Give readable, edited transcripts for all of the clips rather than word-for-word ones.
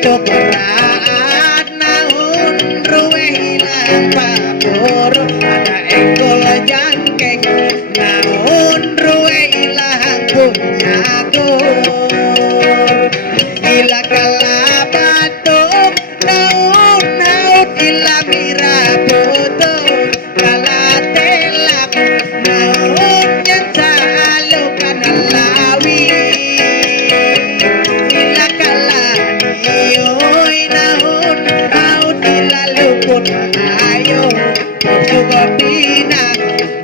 Cokerat naun ruwe hilang paboro ada ekol jangkeng naun ruwe hilang punyago ila kalabatok naun naun ila miraboto kalatelak naun yang salo kanalawi ila kalaniyoy naun naun ila lupot ayo juga pinang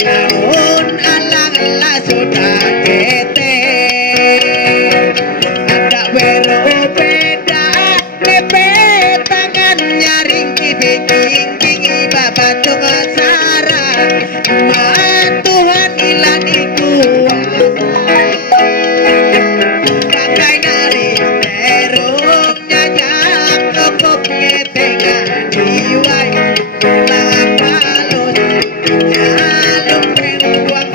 naun alang ala sudah kete ada bero beda lepe tangan nyaring kibing baba tunga sara Tuhan ilan ikuasa pakai nari terung nyanyak kokok ngetengan diwai lang balon nyalung renuang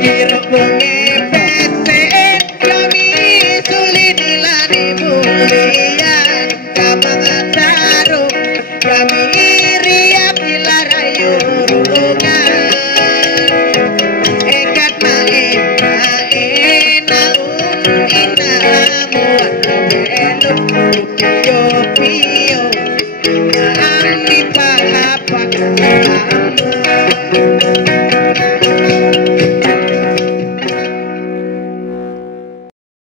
irunge pese kami sulit ilani mulian kamangan tarung kami riak ilarayu rungan ekat main naun ina muat belum pio pio